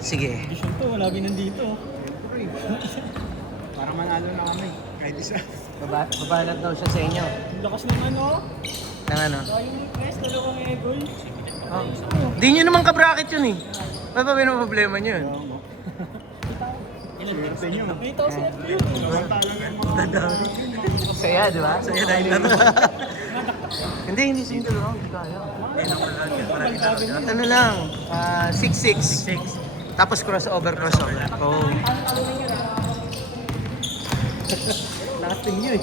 Sige. Edition to, wala nandito. Parang manalo na kami. Kahit isa. Babanat daw siya sa inyo. Ang lakas ng ano. Nang ano? Yung request, dalawang egol. Oh. Di nyo naman ka-bracket yun eh. Ba't ba problema nyo yun? Swerte nyo. May 1,000 yun. Dadami. Saya, di ba? Saya na yun. Hindi sa inyo dalawa. Hindi kaya. Ano lang, 6-6. Tapos crossover. Oh. Lasting nyo eh.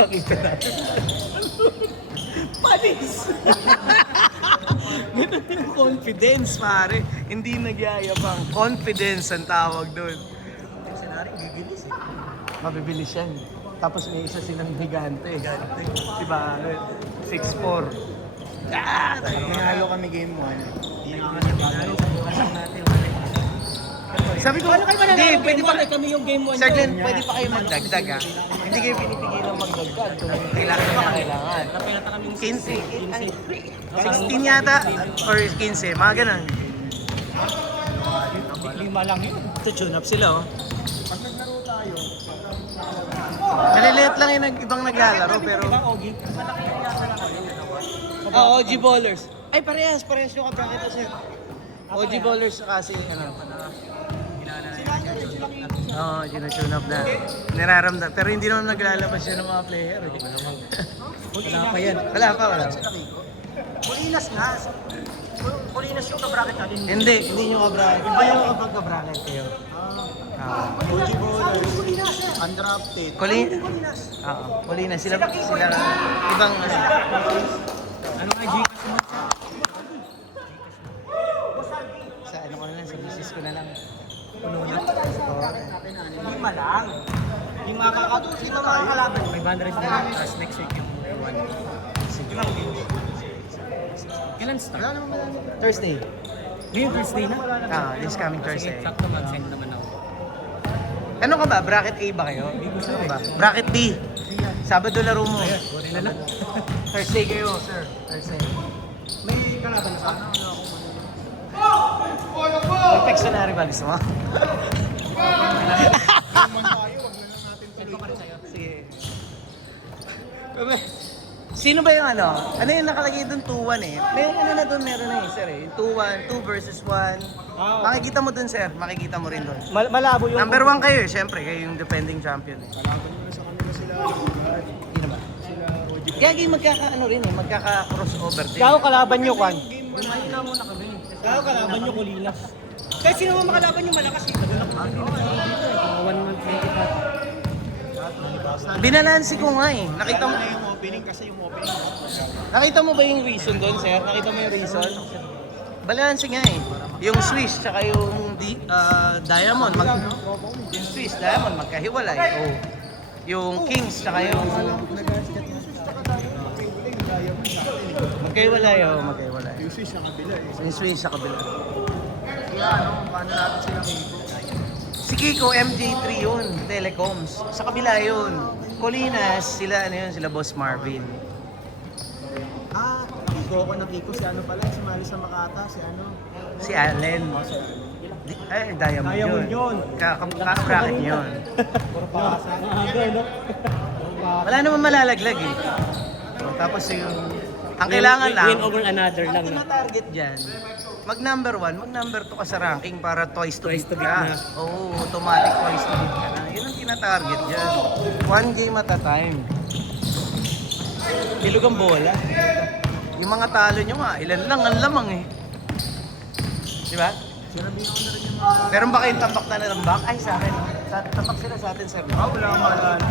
Pakita natin. Panis! Ganun yung confidence, pare. Hindi nagyayabang. Confidence ang tawag doon. Bibilis eh. Mabibilis yan. Tapos may isa silang gigante. Diba? 6'4". Ah! Nanalo kami game 1. Hindi naman nanalo sa bukas natin. Sabi ko, Paano kayo mananalo? hindi, pwede pa kami yung game 1 Sir Glenn, pwede pa kayo magdagdag ha. Hindi kayo pinipigilan magdagdag kung kailangan. Napilata kami yung 16 yata, or 15, mga ganun. Lima lang yun. Ito, tune up sila oh. Pag naglaro tayo, Nalilit lang yung ibang naglalaro, pero... Diba, Ogie? OG Ballers. Ay, parehas yung kabracket sir. OG Ballers kasi, ano... Oo, tune up na. Nararamdam. Pero hindi naman naglalabas siya ng mga player. Eh. Wala pa yan. Wala pa. Pulinas na. Pulinas yung kabracket natin. Hindi nyo kabracket. Iba yung kapag kabracket kayo. OG Bowlers. Undrafted. Colina. Sila ibang ano. Ano nga, Gcash mo? Sa ano ko na lang, sa business ko na lang. Lima lang. Yung makakatusin na mga kalaban. 500 na lang. Tapos next week yung 1. Sige. Kailan start? Thursday. Ngayon Thursday na? This coming Sige, Thursday. sakto mag-send naman ako. Ano ka ba? Bracket A ba kayo? Ano ba? Bracket B. Sabado laro mo. Buti na lang. Thursday kayo, sir. Thursday. May kalaban na sa Perfect scenario ba gusto mo? Send ko para sa'yo. Sige. Sino ba yung ano? Ano yung nakalagay doon? 2-1 eh. May ano na doon, meron na eh, sir eh. 2-1, 2 versus 1. Makikita mo doon, sir. Makikita mo rin doon. Malabo yung... Number 1 kayo eh. Siyempre, kayo yung defending champion eh. kalaban nyo na sa kanila sila. Hindi naman. Sila OG. Gagi, magkaka-ano rin eh. Magkaka-crossover din. Ikaw kalaban nyo, Kwan. Lumayo na muna kami. Ikaw kalaban nyo, Kulinas. Kahit sino mo makalaban nyo, malakas eh. Mga 1 month na kita. Binalansi ko nga eh. Nakita mo, Yung opening kasi yung opening. nakita mo ba yung reason doon, sir? Nakita mo yung reason? Balansi nga eh. Yung Swiss tsaka yung Diamond. Yung Swiss, Diamond, magkahiwalay. Oh. Yung Kings tsaka yung... Magkahiwalay, oh. Magkahiwalay. Yung Swiss sa kabila eh. Yung Swiss sa kabila. Kaya paano natin sila Kiko? Si Kiko, MJ3 yun. Telecoms. Sa kabila yun. Colinas, sila Boss Marvin. Kiko ko na Kiko. Si ano pala, si Mali sa Makata, si ano. Si Allen. Diamond yun. Ka-bracket yun. Puro pakasan. Wala naman malalaglag eh. Tapos yung... Ang kailangan lang... Win over another lang. Ang tina-target dyan, mag number 1, mag number 2 ka sa ranking para twice to beat Twice to beat ka. na. Oo, automatic twice to beat ka na. Yun ang tina-target dyan. 1 game at a time. Bilog ang bola. Yung mga talo nyo nga, ilan lang ang lamang eh. Di ba? Sinabi ko na rin yung mga... Meron ba kayong tambak na nalambak? Ay, sa akin. Tambak sila sa atin, sir. Wala akong maalala.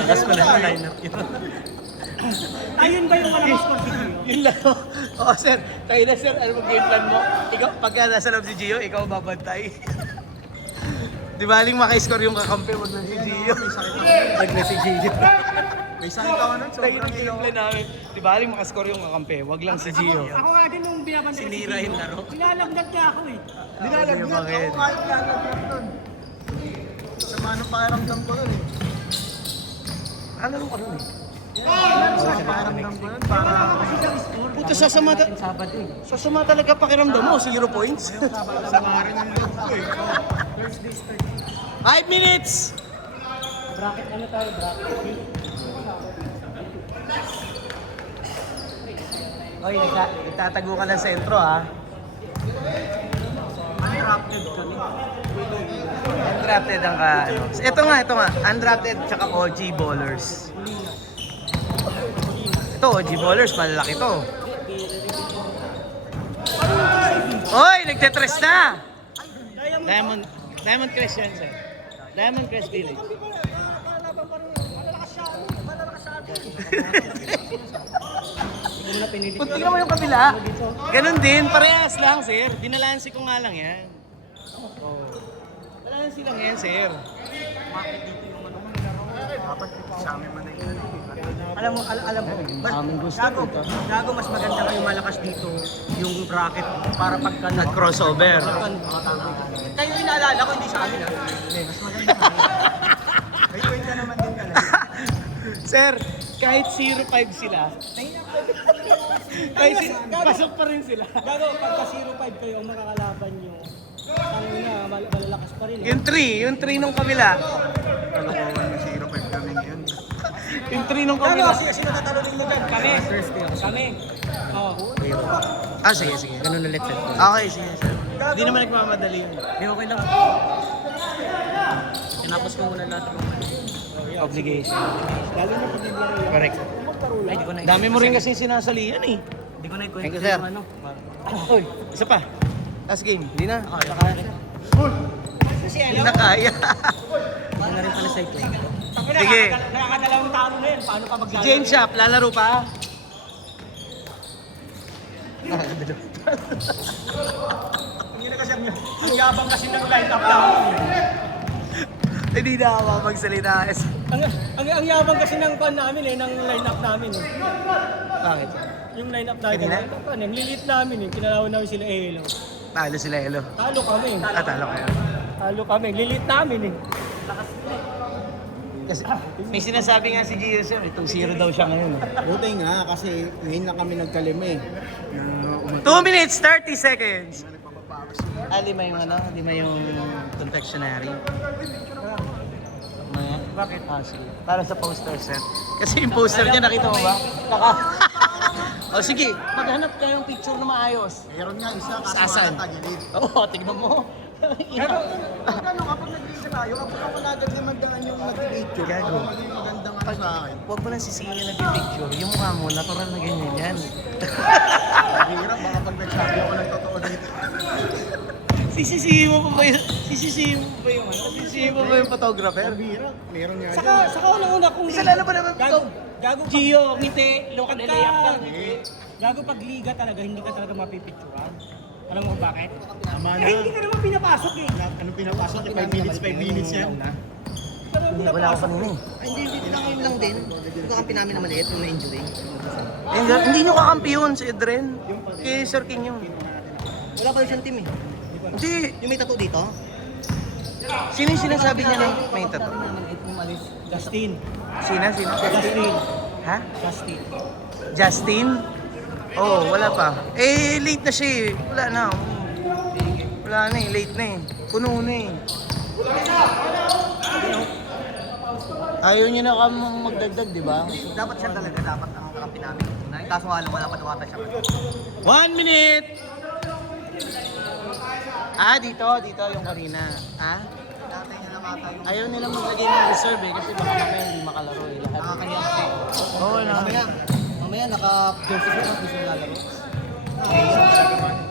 Lakas ko na yung lineup yun. Ayun ba yung malakas ko? Yun lang. Oo, sir. Kayo na, sir. Ano mo game plan mo? Ikaw, pagka nasa loob si Gio, ikaw babantay. Di ba aling maka-score yung kakampi, wag lang si Gio. Pag na si Gio. May sakit ako nun, Tayo sobrang ng game plan namin. Di ba aling maka-score yung kakampi, wag lang si Gio. Ako nga din nung binabantay Sinira yung laro. Nilalagdag niya ako eh. Nilalagyan bakit? ako kahit nilalagyan nun. Sama ng pakiramdam ko nun eh. Ano nung ano eh? Pakiramdam ko yun, para Puta, sasama talaga pakiramdam mo, 0 points. sama rin ang loob ko eh. 5 minutes! Bracket ano tayo, bracket. Oy, nagtatago ka ng sentro ha. Undrafted kami. Undrafted ang ka, ano. Ito nga. Undrafted tsaka OG ballers. Ito, OG ballers, malalaki to. Oy, nagtetres na! Diamond Crest yan, sir. Diamond Crest Village. Kalaban pa rin. Malalakas siya. Malalakas sa atin. Hindi ko na pinilit. Kung tingnan mo yung kabila, ganun din, parehas lang, sir. Dinalansi ko nga lang yan. Oh. Dinalansi lang yan, sir. Dapat sa amin man na yun. Alam mo, Aming gusto Gago, mas maganda kayo malakas dito yung bracket para pagka Nag-crossover. Kayo inaalala ko, hindi sa amin ha. Mas maganda ka. May point ka naman din talaga. Sir, kahit 0-5 sila, pasok pa rin sila. Gago, pagka 0-5 kayo ang makakalaban nyo, ano na, malalakas pa rin. Yung 3 nung kabila. Kalokohan na 0-5 kami ngayon. Yung 3 nung Gago, kabila. sino tatalo ng lugar? Kami. Kami. Oo. Ah, sige. Ganun ulit sir. Okay, sige, sir. Hindi naman nagmamadali yun. Hindi, okay lang. Tinapos ko muna lahat ng Obligation. lalo na pag naglaro yan. Correct. Ay, di ko na Dami mo rin kasi sinasalihan eh. Di ko na ikwento Thank you, sir. yung ano. Uy, isa pa. Last game. Hindi na. Kasi Hindi na kaya. Hindi na rin pala cycling. Sige. Nakakadalawang tao na yun. Paano pa Si maglalaro? James Shop, lalaro pa? Hindi na kasi ang yabang kasi ng line-up namin. Hindi na ako magsalita. Ang yabang kasi ng pan namin ng line-up namin eh. Bakit? Yung line-up namin. Kanina? Lilit namin eh. Kinalawan namin sila Elo. Talo sila, Elo. Talo kami. Talo kayo. Talo kami. Lilit namin eh. Kasi may sinasabi nga si Gio, sir, 2-0 daw siya ngayon. Buti nga kasi ngayon lang kami nagkalima eh. 2 minutes, 30 seconds. Ah, lima yung ano? Lima yung confectionery. Bakit? Ah, sige. Para sa poster, sir. Kasi yung poster niya, nakita mo ba? O sige, maghanap kayong picture na maayos. Meron nga isa kasi Saan? wala tagilid. Oo, tignan mo. Ano kapag nag-video tayo, kapag ako agad na magdaan yung nag-picture, para Gago. maging magandang ano sa akin. Huwag mo lang sisihin yung nag-picture. Yung mukha mo, natural na ganyan yan. Hirap, baka pag nagsabi ako ng totoo dito. Sisisihin mo pa ba yung... Sisisihin mo pa yung ano? Sisisihin mo ba yung photographer? Hirap, meron nga Saka unang-una kung... Isa lalo pa naman Gago. ito. Gago. Gio, ngiti. Local Pagka... layup lang. Gago pag liga talaga, hindi ka talaga mapipicturan. Alam mo bakit? Tama na. Eh, hindi ka naman pinapasok eh. Anong pinapasok? 5 minutes yan. Hindi, wala ako kanina eh. Hindi ngayon lang din. Yung kakampi namin na maliit, yung na-injury. Hindi nyo kakampi yun si Edren. Kay Sir King yun. Wala pa rin siyang team eh. Hindi. Yung may tattoo dito, Sino yung sinasabi niya na may tattoo? Justin. Sina? Justin. Ha? Justin. Justin? Oh, wala pa. Eh, late na siya eh. Wala na. Wala na eh. Late na eh. Puno na eh. Ayaw niya na kamang magdagdag, di ba? dapat siya talaga, dapat ang kakampi namin. Kaso nga lang, wala pa tuwata siya. 1 minute! Ah, dito yung kanina. Ah? Dati niya namata yung Ayaw nila maglagay ng reserve eh kasi baka mamaya hindi makalaro eh lahat. nakakanya. Oo, na. Mamaya naka-jersey siya tapos gusto lalaro.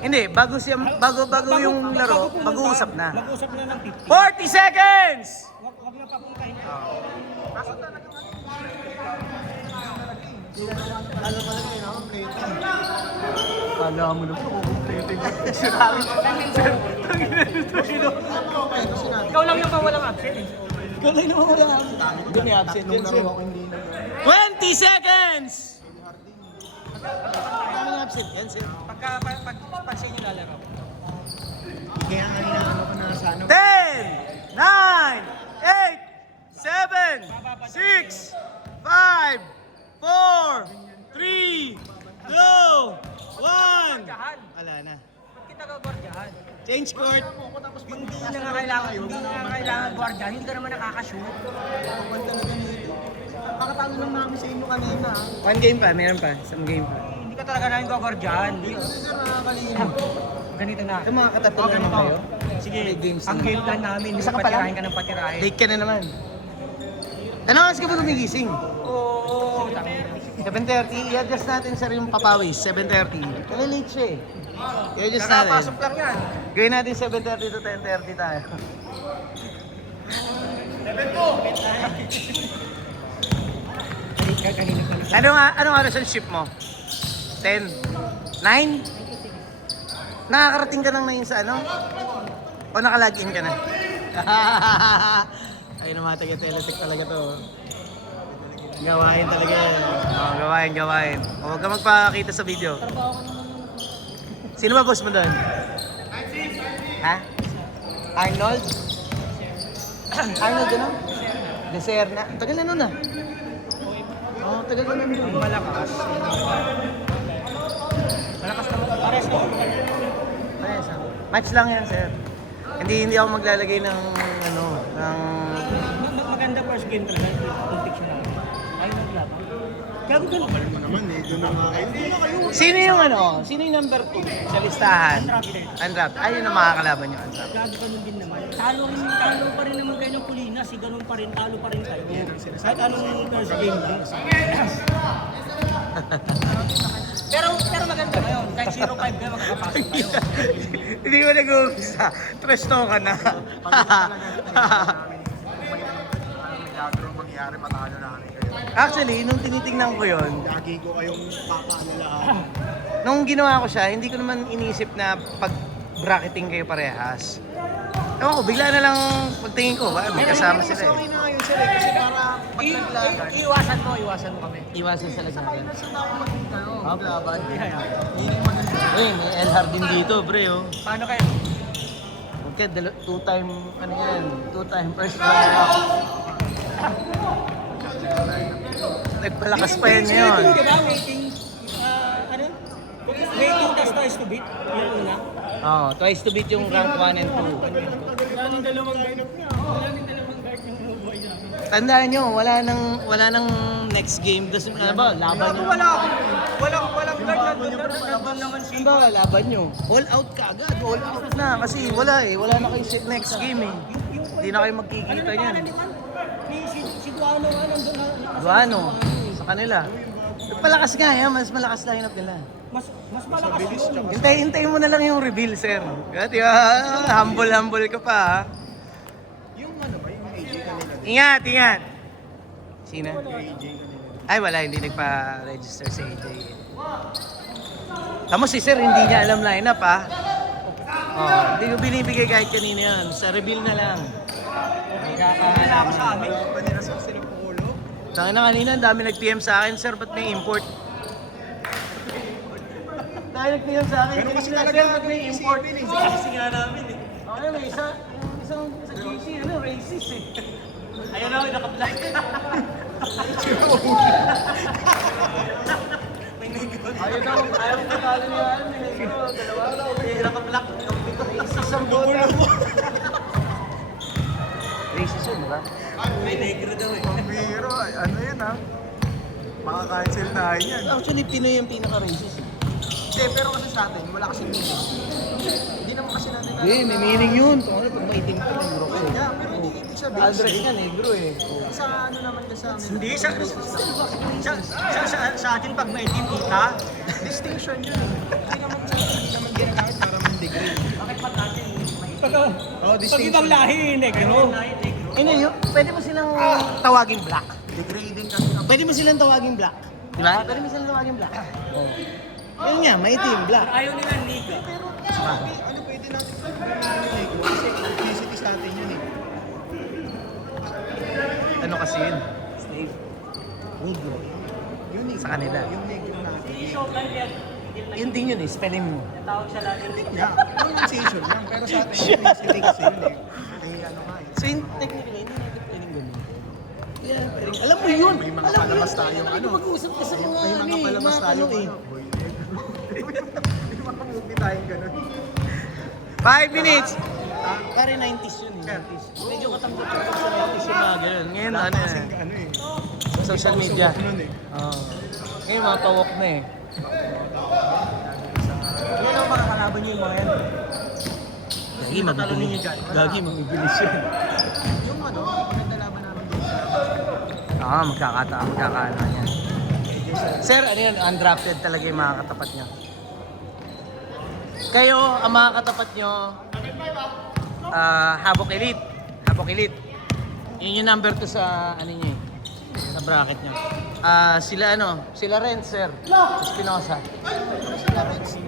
Hindi, bago yung laro, mag-uusap na. Mag-usap na ng 50. 40 seconds! Huwag na papuntahin. Ano talaga yun, ako plate. Kala mo na po, kukumpletin ko. Sinabi ko. Ikaw lang yung walang absent eh. Ikaw lang naman wala. Hindi may absent Nung yan laro sir. ako hindi na. 20 seconds! May absent yan sir. Pag sa inyo lalaro. Kaya nga inaano ko na sa ano. 10, 9, 8, 7, 6, 5, 4, 3, 2, 1. Wala na. Kita ka gwardiyahan. Change court. Hindi na nga kailangan gwardiyahan. Hindi ka naman nakakashoot. Pakatalo lang namin sa inyo kanina. One game pa, meron pa. Isang game pa. Hindi ka talaga namin gwardiyahan. Sir, nakakalino. Ganito na. Ito mga katatlo naman kayo. Sige, May games ang na. game plan namin, Isa ka pa lang? patirahin ka ng patirahin. Late ka na naman. Ano oras ka ba gumigising? Oo. 7:30. I-adjust natin sir yung papawis. 7:30. Kasi late siya eh. I-adjust natin. Kakapasok lang yan. Gawin natin 7:30 to 10:30 tayo. Kanina pa. Anong oras ang shift mo? 10? 9? Nakakarating ka nang na yun sa ano? O nakalagin ka na? Ay naman, taga-teletech talaga to. Gawain talaga yan. Oh, gawain. O, huwag ka magpakita sa video. Sino ba boss mo doon? Ha? Arnold? Arnold ano? Deser na. Tagal na nun ah. Oo, tagal na nun. Malakas. Malakas naman. Pares ko. Ayos, ah. Match lang yan, sir. Hindi ako maglalagay ng Maganda first game talaga. Context siya lang. Ayun ang laban. Gago ka naman. Naman eh, doon na nga kayo. Sino yung number 2 sa listahan? Unwrapped. Ayun ang makakalaban yung unwrapped. Gago ka nun din naman. Talo pa rin naman kayo ng Pulinas. Si ganun pa rin. Talo pa rin kayo. Kahit anong first game din. Pero maganda ngayon. Kahit 0-5 kayo, makakapasok kayo. Hindi mo nag-uumpisa. Trash talk ka na. Milagro mangyari, matalo namin kayo. Actually, nung tinitingnan ko yon, Lagi ko kayong papaanila. nung ginawa ko siya, hindi ko naman iniisip na pag-bracketing kayo parehas. Ewan ko, bigla na lang pagtingin ko, may kasama sila Okay eh. na ngayon sir eh, kasi para pag naglagan. Iwasan mo kami. Iwasan sa lagyan. Nasa tayo maglaban. Uy, may LR din dito, pre, oh. Paano kayo? Okay, two-time, ano yan, two-time first runner-up. Nagpalakas pa yan ngayon. Di ba? Waiting, ano? Waiting test twice to beat. Yun una. Oh, twice to beat yung rank 1 and 2. Maraming dalawang guard yung boy namin. Tandaan nyo, wala nang next game. Tapos ano ba, laban nyo. Walang guard na doon naman si... Ano ba, laban nyo? All out ka agad, all out na. Kasi wala na kayo set next game eh. Hindi na kayo magkikita Ano na niyan. pangalan ni Juan? Si Guano nga nandun na. Ano? Sa kanila. Palakas nga yan, mas malakas lineup nila. Mas malakas yun. Hintay mo na lang yung reveal, sir. Di ba? Humble ka pa, ha? Yung ano ba, yung AJ kanila. Ingat! Sino? Ay, wala. Hindi nagpa-register sa AJ. Tamo si sir, hindi niya alam lineup, ha? Oh, hindi ko binibigay kahit kanina yun. Sa reveal na lang. Wala ako sa amin. Panira sa silang ulo. Tangin na kanina, ang dami nag-PM sa akin, sir, ba't may import? Dahil nag-PM sa akin, Pero kasi sir, talaga ba't may import? isipin eh. Kasi nga namin eh. Okay, may isang sa GC, racist eh. Ayun na, naka-black. Ayun daw, ayaw ko talo niya, dalawa daw, naka-black. Racist ang boto. Racist yun, di ba? May negro daw eh. Pero ano yun ha? Maka-cancel na yan. Actually, Pinoy yung pinaka-racist eh. Hindi, pero kasi sa atin, wala kasi meaning. Hindi naman kasi natin Hindi, may meaning yun. Kung ano, pag maitim ka, negro ka eh. Yeah, pero hindi ibig sabihin. Address ka, negro eh. Sa ano naman kasi sa amin. Hindi, sa atin pag may team kita, Distinction yun. Hindi naman sa atin, hindi naman ginagamit para man-degrade. bakit pa natin? Oh, Pag ibang lahi, negro. Pwede mo silang tawagin black. Degrading kasi na. Pwede mo silang tawagin black. Di ba? Pwede mo silang tawagin black. Oh. Yun nga, maitim, black. Ayaw nila liga. Pero ano pwede natin pag-narinig kasi ethnicity sa atin yun eh. Ano kasi yun? Slave. Negro. Yun eh. Sa kanila. Yung negro natin. Yun din yun eh, spelling mo. Tawag siya natin. Yeah, pronunciation lang. Pero sa atin, ethnicity kasi yun eh. Eh ano nga eh. So yun, technically, hindi natin pwedeng gawin. yan. Alam mo yun. May mga Alam mo palabas yun. tayong Ano mag-uusap ka sa mga May mga palabas mga tayo eh. May mga movie tayong ganun. 5 minutes! Pare 90s yun eh. 90s. Medyo katangkot-tangkot sa 90s yung mga ganun. Ngayon ano Kasing eh. ano eh. Social media. Nun eh. Oo. Ngayon mga tawak na eh. Ano ang mga kalaban niyo yung mga yan? Gagi, mabibilis. Gagi, mabibilis yun. Yung ano, pinagdalaban namin doon sa... Magkakaano yan. Sir, ano yan? Undrafted talaga yung mga katapat niya. Kayo, ang mga katapat nyo, Habok Elite. Habok Elite. Yun yung number 2 sa, ano nyo eh, sa bracket nyo. Sila rin, sir. Espinosa.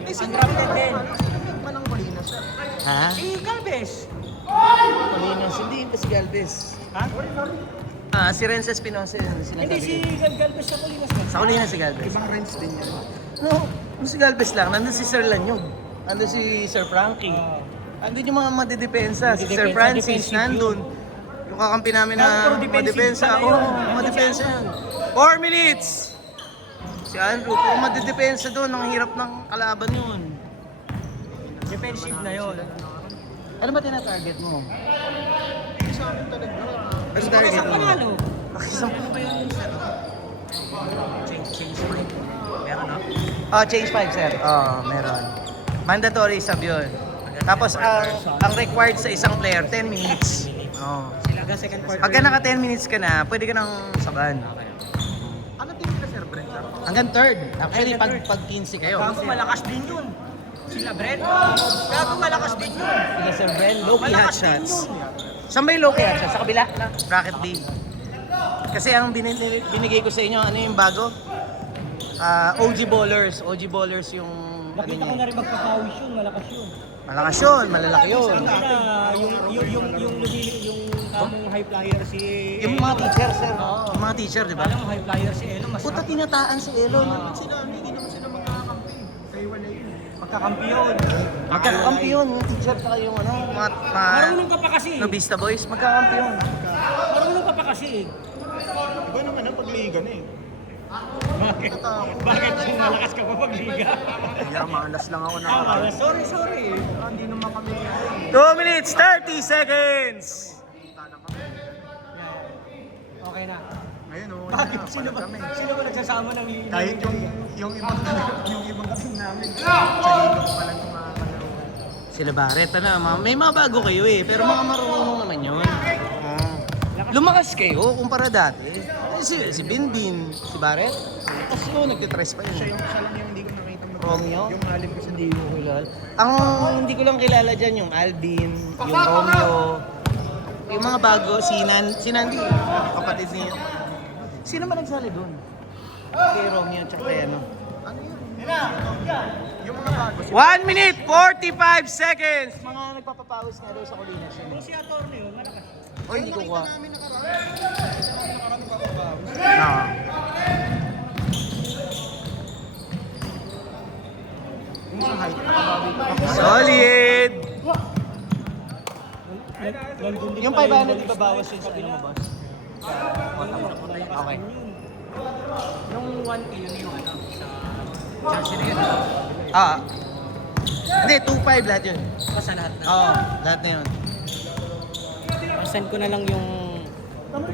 Undrafted din. Manang Molina siya. Ha? Si Galvez. Colinas, hindi ba si Galvez? Ha? Si Renzo Espinosa yun. Hindi, si Galvez sa Colinas ba? Sa Colinas si Galvez. Ibang range din yan. No, si Galvez lang. Nandun si Sir Lanyog. Nandun si Sir Frankie. Nandun yung mga madidepensa. Si Sir Madidepensa, Francis, defensive nandun. Yung kakampi namin na Puro defensive madidepensa. pala Oo, yun. madidepensa yun. 4 minutes! Si Andrew, kung madidepensa doon, ang hirap ng kalaban yun. Defensive na yun. Ano ba tina-target mo? Sa amin talaga. Ano Para sa panalo. Pakisang Ano ba yun, sir? Change mo. Meron no? Change 5, sir. Meron. Mandatory sub yun. Tapos, ang required sa isang player, 10 minutes. Sila second quarter. Pagka naka 10 minutes ka na, pwede ka nang saban. Ano team ka, Sir Brent? Hanggang third. Actually, pag 15 kayo. Gago malakas din yun. Sila Brent. Gago malakas din yun. Sila Sir Bren, low-key Malakas hot din shots. yun. Saan ba yung low-key hot shots? Sa kabila? Bracket B. Kasi ang binigay ko sa inyo, ano yung bago? OG Ballers. OG Ballers yung... Nakita ko na rin magpapawis yun. Malakas yun. Malakas yun, malalaki yun. Yung tamong high flyer si... Yung mga teacher, sir. Yung mga teacher, di ba? Alam mo, high flyer si Elo. Mas Puta, tinataan si Elon. Hindi naman sila magkakampi. Kaya wala yun. magkakampiyon. Magkakampi yun. Yung teacher, saka yung ano, mga Marunong ka pa kasi. Nobista boys, magkakampi yun. Marunong ka pa kasi. Iba naman ang pagliga na eh. Bakit? Bakit kung malakas ka pa pagliga? Kaya malas lang ako na. Sorry. Hindi naman kami 2 minutes, 30 seconds! Okay na. Ngayon oh, Bakit? wala Sino ba, kami. sino ba nagsasama ng Kahit yung ibang team namin, sa ilog pa lang yung mga kalaro. Sila Barret, may mga bago kayo eh, pero mga marunong naman yun. Lumakas kayo kumpara dati. Si Binbin, si Barret, tapos yun, nagtitress pa yun. Siya lang yung hindi ko nakita mo. Romeo? Yung alim ko sa Hindi ko kilala. Ang hindi ko lang kilala dyan, yung Alvin, yung Romeo, yung mga bago, si Nandi, kapatid niya. Sino ba nagsali doon? Kay Romeo, tsaka kay ano? Ano yun? Yung mga bago. 1 minute, 45 seconds! Mga nagpapapawis nga daw sa Colinas yun. Si Atorne yun, malakas. O hindi ko kuha. Namin nakarami pa bago. Yung sa height, nakabawi pa. Solid! Nandun din Yung pala 500 ibabawas yun sa ano mo, boss? Okay. Yung 1K yun yung ano, sa Chelsea na yun. Hindi, 2.5 lahat yun. basta lahat na. Oo, lahat na yun. Send ko na lang yung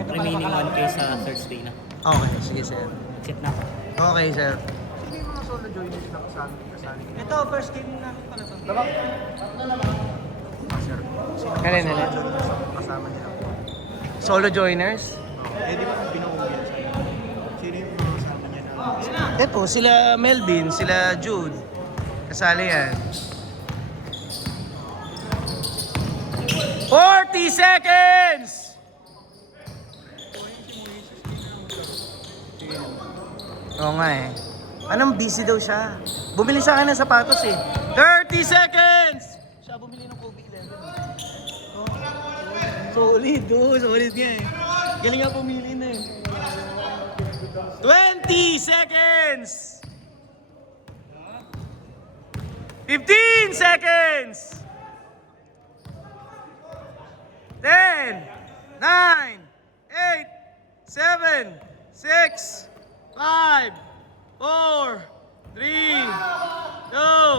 remaining 1K sa Thursday na. Okay, sige sir. Check na. Okay sir. Sino yung mga solo joiners na kasali? Ito, first game namin pala to. Sir, sino Kailan mga nila? solo joiners na kasama nila? Solo joiners. Eh, di ba kung binuong yan sa sino yung mga kasama niya na? Eto, sila Melvin, sila Jude. Kasali yan. 40 seconds! Oo nga eh. Anong busy daw siya? Bumili sa akin ng sapatos eh. 30 seconds! Siya bumili ng Kobe 11. Oh. Solid, solid nga eh. Galing nga pumili na eh. 20 seconds! 15 seconds! 10, 9, 8, 7, 6, 5, 4, 3, 2,